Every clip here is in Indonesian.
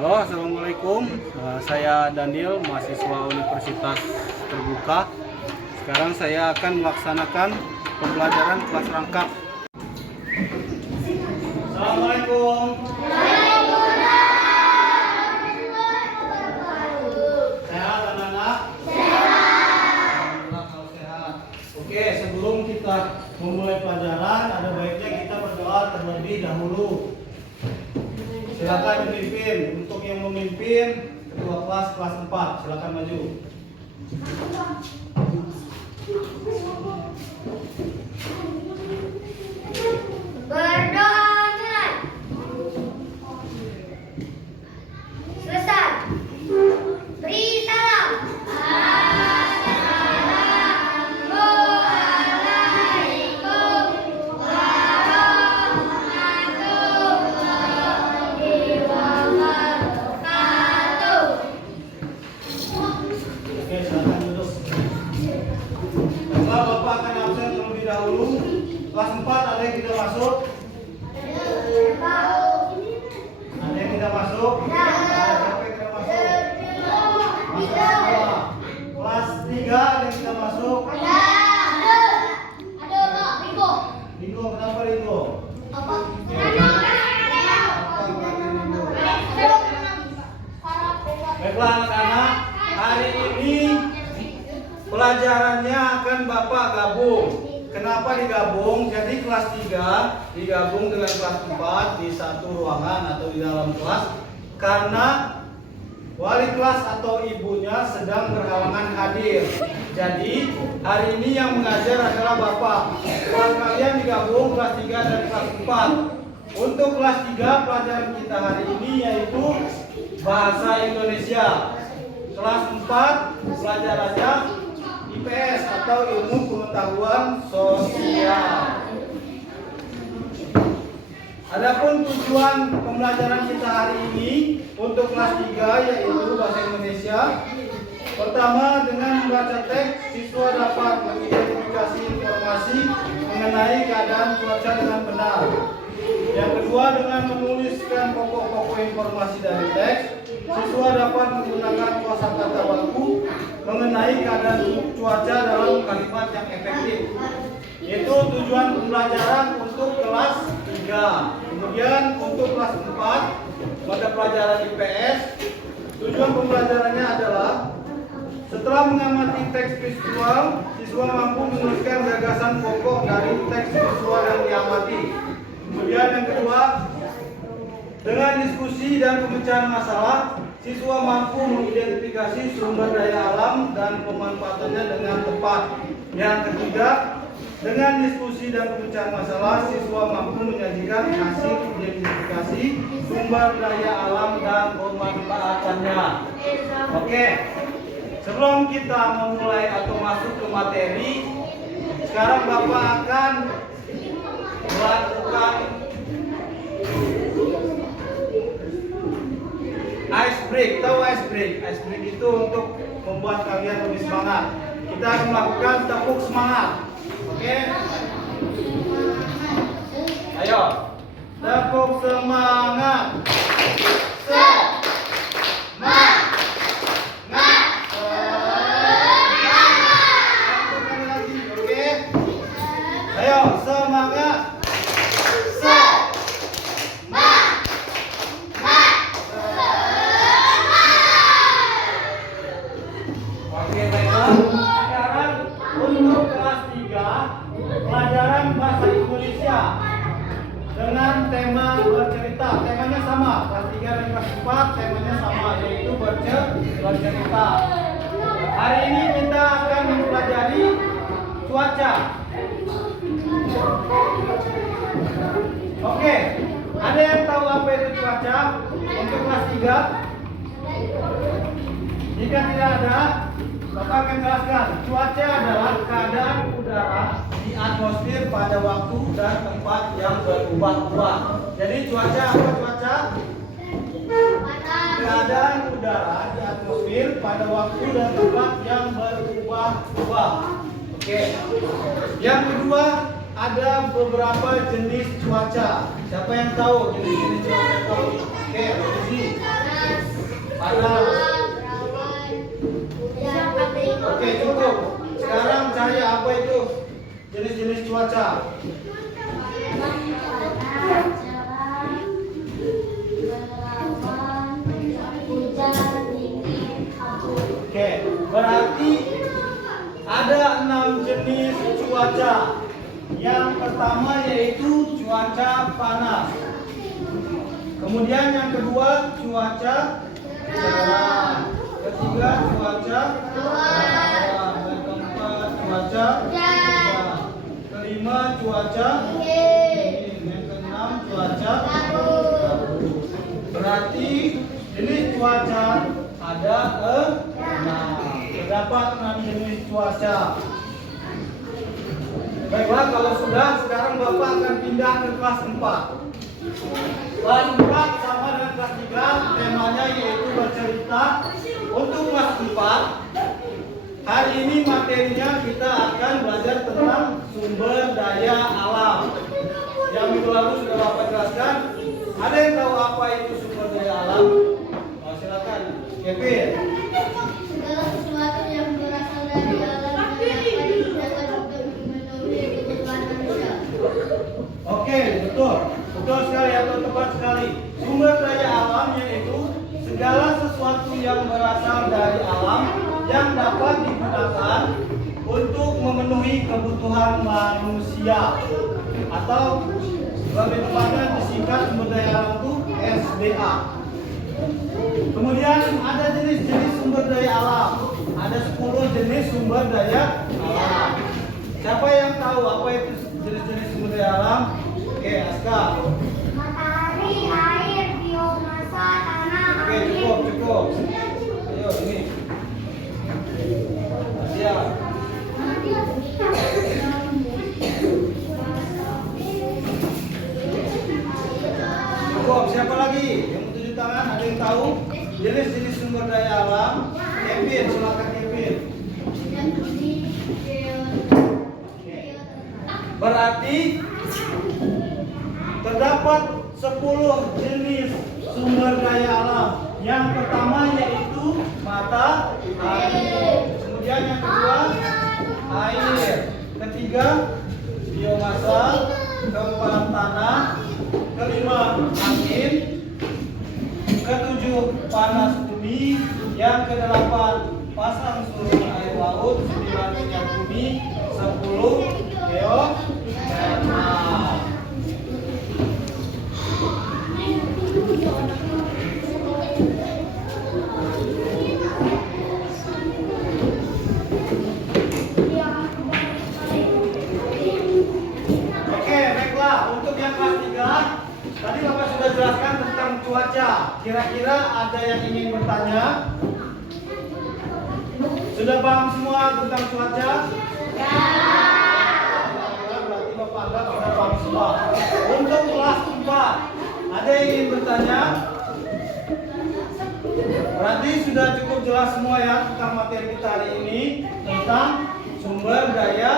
Halo, assalamualaikum. Saya Daniel, mahasiswa Universitas Terbuka. Sekarang saya akan melaksanakan pembelajaran kelas rangkap. Assalamualaikum. Sehat anak-anak? Alhamdulillah kalau sehat. Oke, sebelum kita memulai pelajaran, ada baiknya kita berdoa terlebih dahulu. Silakan memimpin. Untuk yang memimpin, ketua kelas 4. Silakan maju. Berdoa mulai. Selesai. Beri salam. Assalamualaikum warahmatullahi wabarakatuh. Oke, silakan duduk. Baiklah, Bapak akan absen terlebih dahulu. Kelas 4 ada yang tidak masuk? Ada yang tidak masuk? Siapa yang tidak masuk? Masuk semua. Kelas 3 ada yang tidak masuk? Ringo, kenapa Ringo? Baiklah anak-anak, hari ini pelajarannya akan Bapak gabung. Kenapa digabung? Jadi kelas 3 digabung dengan kelas 4 di satu ruangan atau di dalam kelas karena wali kelas atau ibunya sedang berhalangan hadir. Jadi hari ini yang mengajar adalah Bapak. Kelas kalian digabung kelas 3 dan kelas 4. Untuk kelas 3 pelajaran kita hari ini yaitu Bahasa Indonesia. Kelas 4 pelajarannya IPS atau Ilmu Pengetahuan Sosial. Adapun tujuan pembelajaran kita hari ini untuk kelas 3 yaitu Bahasa Indonesia. Pertama, dengan membaca teks, siswa dapat mengidentifikasi informasi mengenai keadaan cuaca dengan benar. Yang kedua, dengan menuliskan pokok-pokok informasi dari teks, siswa dapat menggunakan kosakata baku mengenai keadaan cuaca dalam kalimat yang efektif. Itu tujuan pembelajaran untuk kelas 3. Kemudian untuk kelas 4, pada pelajaran IPS, tujuan pembelajarannya adalah setelah mengamati teks visual, siswa mampu menuliskan gagasan pokok dari teks visual yang diamati. Kemudian yang kedua, dengan diskusi dan pemecahan masalah, siswa mampu mengidentifikasi sumber daya alam dan pemanfaatannya dengan tepat. Yang ketiga, dengan diskusi dan pemecahan masalah, siswa mampu menyajikan hasil identifikasi sumber daya alam dan pemanfaatannya. Oke, sebelum kita memulai atau masuk ke materi, sekarang Bapak akan melakukan ice break. Tahu ice break? Ice break itu untuk membuat kalian lebih semangat. Kita akan melakukan tepuk semangat. Oke? Ayo. Tepuk semangat. Oke? Ayo, semangat. Oke, baiklah. Sekarang untuk kelas 3, pelajaran Bahasa Indonesia dengan tema bercerita. Temanya sama, kelas 3 dan kelas 4 temanya sama, yaitu bercerita. Hari ini kita akan mempelajari cuaca. Oke, ada yang tahu apa itu cuaca untuk kelas 3? Jika tidak ada, Bapak akan jelaskan. Cuaca adalah keadaan udara di atmosfer pada waktu dan tempat yang berubah-ubah. Jadi cuaca apa cuaca? Keadaan udara di atmosfer pada waktu dan tempat yang berubah-ubah. Oke. Yang kedua, ada beberapa jenis cuaca. Siapa yang tahu jenis-jenis cuaca? Oke, di sini. panas. berawan, hujan, Oke, cukup. Sekarang cari apa itu jenis-jenis cuaca. Oke, berarti ada 6 jenis cuaca. Yang pertama yaitu cuaca panas. Kemudian yang kedua cuaca cerah. Ketiga cuaca cerah. Yang keempat cuaca hujan. Kelima cuaca dingin. Yang keenam cuaca abu. Berarti jenis cuaca ada 6. Terdapat 6 jenis cuaca. Baiklah, kalau sudah, sekarang Bapak akan pindah ke kelas 4. Kelas 4 sama dengan kelas 3, temanya yaitu bercerita. Untuk kelas 4, hari ini materinya kita akan belajar tentang sumber daya alam. Yang minggu lalu sudah Bapak jelaskan. Ada yang tahu apa itu sumber daya alam? Oh, silakan, Kevin. segala sesuatu yang berasal dari alam dan dapat digunakan untuk memenuhi kebutuhan manusia. Oke, betul. Betul sekali atau tepat sekali. Sumber daya alam yaitu segala sesuatu yang berasal dari alam yang dapat digunakan untuk memenuhi kebutuhan manusia. Atau lebih tepatnya disingkat sumber daya alam itu SDA. Kemudian ada jenis-jenis sumber daya alam. Ada 10 jenis sumber daya alam. Siapa yang tahu apa itu jenis-jenis sumber daya alam? Oke, Aska. Matahari, air, biomasa, tanah, Oke, cukup. Ayo, ini. Asia. Cukup. Siapa lagi yang tujuh tangan? Ada yang tahu jenis-jenis sumber daya alam? Kevin, silakan Kevin. Berarti terdapat 10 jenis sumber daya alam. Yang pertama yaitu matahari. Kemudian yang kedua air. Ketiga biomasa. Keempat tanah. Kelima angin. Ketujuh panas bumi. Yang kedelapan pasang surut air laut. 9 minyak bumi. 10 geotermal. Oke, baiklah. Untuk yang kelas 3, tadi Bapak sudah jelaskan tentang cuaca. Kira-kira ada yang ingin bertanya? Sudah paham semua tentang cuaca? Berarti Bapak anggap sudah paham semua. Untuk kelas 4, ada yang ingin bertanya? Berarti sudah cukup jelas semua ya tentang materi kita hari ini tentang sumber daya.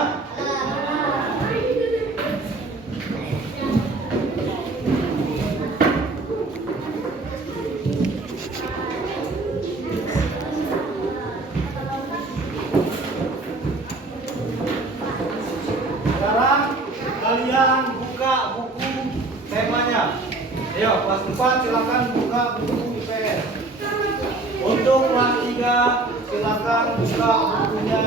Sekarang kalian buka buku temanya. Ayo, kelas 4 silakan buka buku IPS. Untuk kelas 3 silakan buka bukunya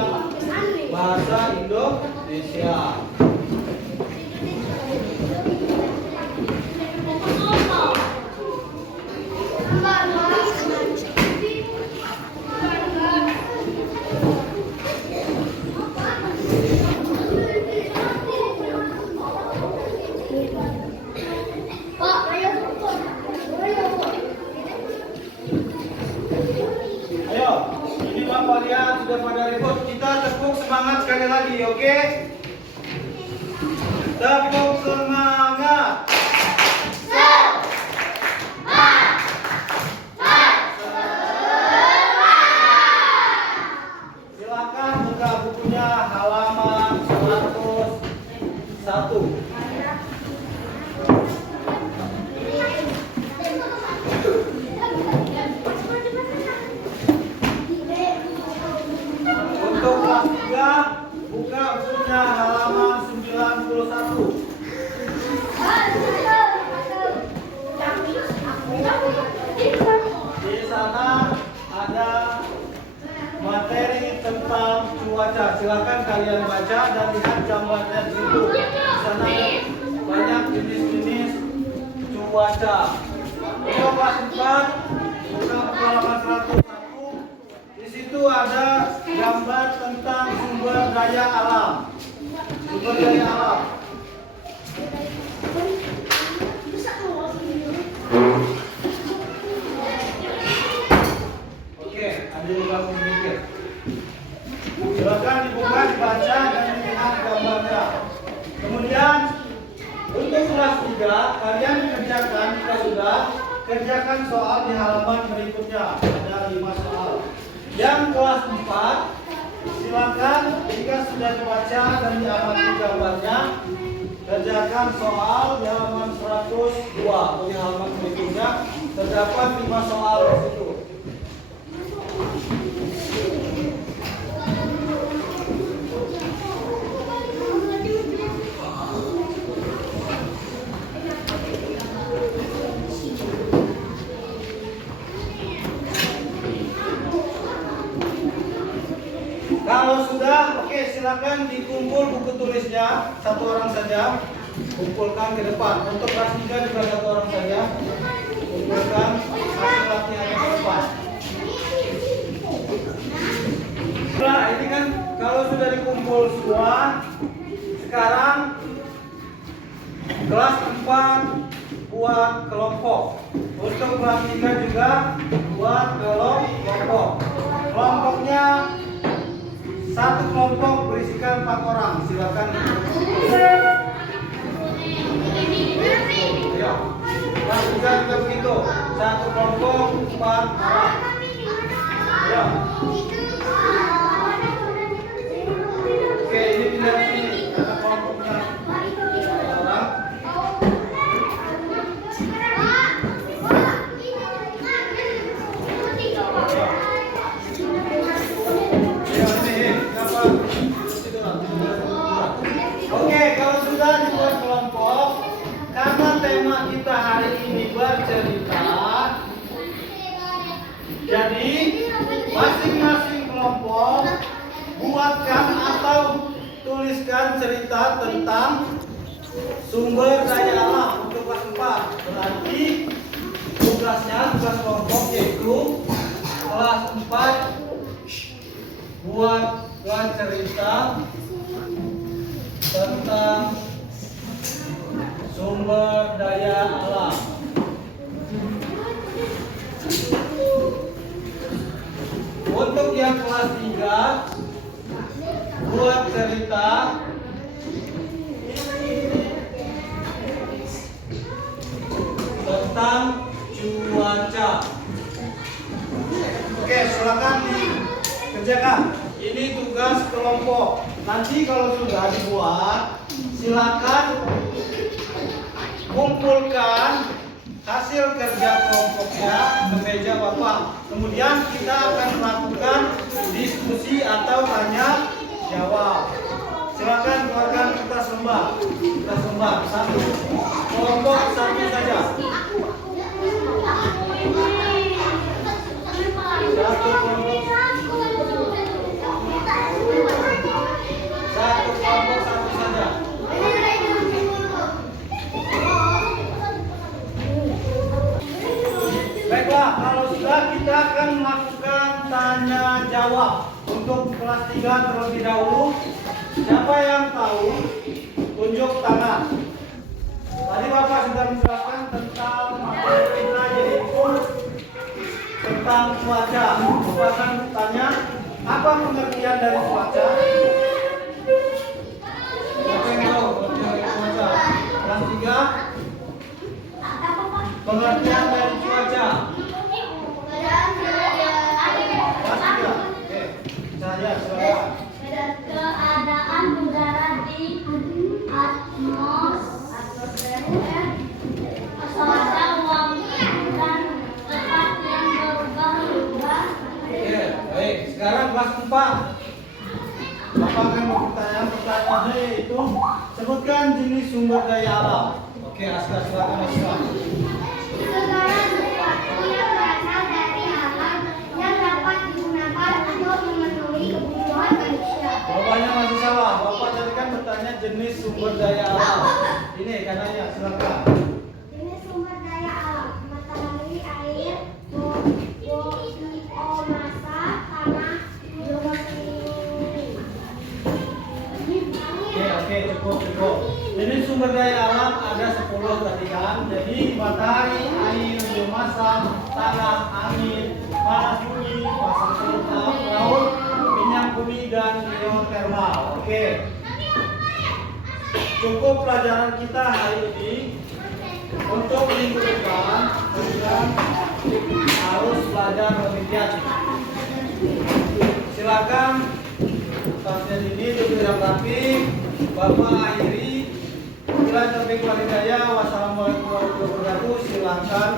Bahasa Indonesia. Ayo, ini Bapak lihat sudah pada ribut. Kita tepuk semangat sekali lagi, oke? Tepuk semangat. Silakan buka bukunya halaman 101. ada materi tentang cuaca. Silakan kalian baca dan lihat gambarnya di situ. Di sana ada banyak jenis-jenis cuaca. Untuk kelas 4, buka halaman 101. Di situ ada gambar tentang sumber daya alam. Sumber daya alam. Oke, ada yang mikir. Silakan dibuka, dibaca dan dilihat gambarnya. Kemudian untuk kelas 3 kalian kerjakan, jika sudah kerjakan soal di halaman berikutnya. Ada 5 soal. Yang kelas 4 silakan jika sudah dibaca dan diamati gambarnya, kerjakan soal di halaman 102 atau di halaman berikutnya. Terdapat 5 soal di situ. Kalau sudah, oke, silakan dikumpul buku tulisnya, satu orang saja. Kumpulkan ke depan. Untuk kelas 3 juga satu orang saja. Kumpulkan hasil latihannya ke depan. Nah, ini kan kalau sudah dikumpul semua, sekarang kelas 4 buat kelompok. Untuk kelas 3 juga buat kelompok. Kelompoknya satu kelompok berisikan 4 orang. Silakan. Ya. Kelas 3 juga begitu. Satu kelompok 4 orang. Ya. Oke, ini pindah sini. Ada kelompoknya 4 orang. Oke, kalau sudah dibuat kelompok, karena tema kita hari ini bercerita, jadi masing-masing kelompok buatkan atau tuliskan cerita tentang sumber daya alam untuk kelas 4. Berarti tugas kelompok yaitu kelas 4 buat cerita tentang sumber daya alam. Untuk yang kelas 3 buat cerita tentang cuaca. Oke, silakan dikerjakan. Ini tugas kelompok. Nanti kalau sudah dibuat, silakan kumpulkan hasil kerja kelompoknya ke meja Bapak. Kemudian kita akan melakukan diskusi atau tanya jawab. Silakan keluarkan kertas lembar. Kertas lembar satu. Kelompok satu saja. Satu kelompok. Satu kelompok satu saja. Baiklah, kalau sudah kita akan melakukan tanya jawab untuk kelas 3 terlebih dahulu. Siapa yang tahu? Tunjuk tangan. Tadi Bapak sudah menjelaskan tentang materi kita yaitu tentang cuaca. Bapak akan tanya apa pengertian dari cuaca? Siapa yang tahu pengertian dari cuaca? Kelas 3 pengertian dari cuaca. Kelas 3. Oke, saya silakan. Keadaan udara di atmosfer, cuaca wangi dan tempat yang berubah-ubah. Oke, baik. Sekarang kelas 4. Bapak akan bertanya pertanyaannya yaitu sebutkan jenis sumber daya alam. Oke, Aska silakan Aska. Segala sesuatu yang berasal dari alam yang dapat dananya, silakan. Ini sumber daya alam, matahari, air, biomasa, tanah, Oke, cukup. Jadi sumber daya alam ada 10 tadi kan. Jadi matahari, air, biomasa, tanah, angin, panas bumi, pasang surut laut, minyak bumi dan geotermal. Oke. Cukup pelajaran kita hari ini. Untuk minggu depan kalian harus belajar lebih giat. Silakan tasnya ini duduk yang rapi. Bapak akhiri. Bila terbaik walidaya. Wassalamualaikum warahmatullahi wabarakatuh. Silakan.